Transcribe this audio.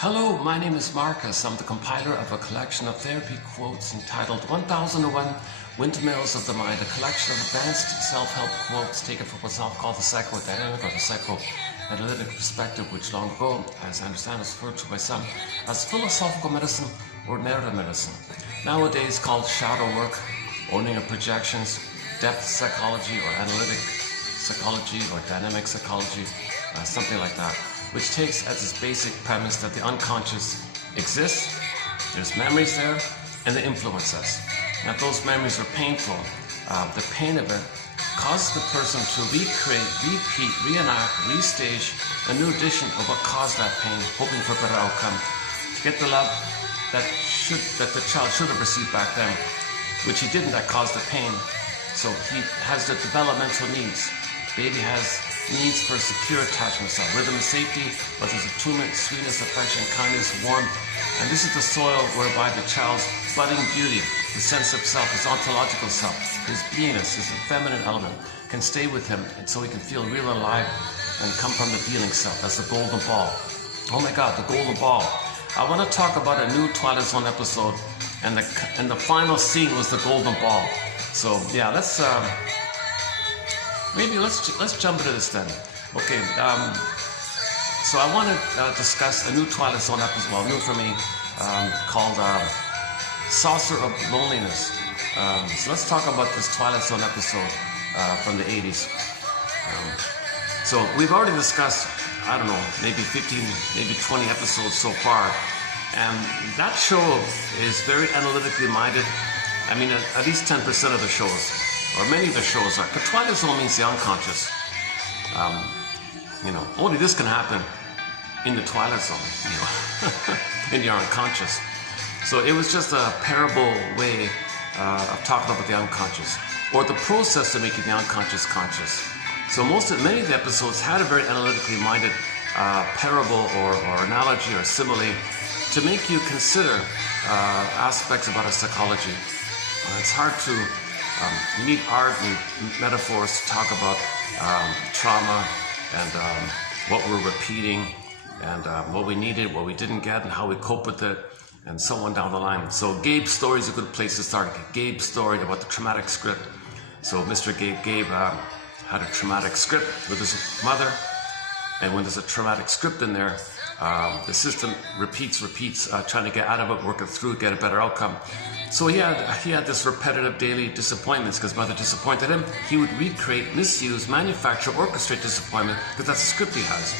Hello, my name is Marcus. I'm the compiler of a collection of therapy quotes entitled 1001 Windmills of the Mind, a collection of advanced self-help quotes taken from what's often called the psychodynamic or the psychoanalytic perspective, which long ago, as I understand, was referred to by some as philosophical medicine or narrative medicine. Nowadays called shadow work, owning of projections, depth psychology or analytic psychology or dynamic psychology, something like that, which takes as its basic premise that the unconscious exists, there's memories there, and they influence us. Now, if those memories are painful, the pain of it causes the person to recreate, repeat, reenact, restage a new edition of what caused that pain, hoping for a better outcome, to get the love that the child should have received back then, which he didn't, that caused the pain. So he has the developmental needs. Baby has needs for secure attachment style, rhythm and safety, but there's attunement, sweetness, affection, kindness, warmth. And this is the soil whereby the child's budding beauty, the sense of self, his ontological self, his beingness, his feminine element, can stay with him, and so he can feel real alive and come from the feeling self. That's the golden ball. Oh my God, the golden ball. I want to talk about a new Twilight Zone episode, and the final scene was the golden ball. So yeah, let's jump into this then. Okay, so I want to discuss a new Twilight Zone episode, well, new for me, called Saucer of Loneliness. So let's talk about this Twilight Zone episode from the 80s. So we've already discussed, I don't know, maybe 15, maybe 20 episodes so far. And that show is very analytically minded. I mean, at least 10% of the shows, or many of the shows are. But Twilight Zone means the unconscious. Only this can happen in the Twilight Zone, in your unconscious. So it was just a parable way of talking about the unconscious, or the process of making the unconscious conscious. So many of the episodes had a very analytically minded parable or analogy or simile to make you consider aspects about our psychology. It's hard to need art and metaphors to talk about trauma and what we're repeating and what we needed, what we didn't get, and how we cope with it, and so on down the line. So Gabe's story is a good place to start. Gabe's story about the traumatic script. So Mr. Gabe had a traumatic script with his mother, and when there's a traumatic script in there, the system repeats, trying to get out of it, work it through, get a better outcome. So he had this repetitive daily disappointments because mother disappointed him. He would recreate, misuse, manufacture, orchestrate disappointment because that's the script he has.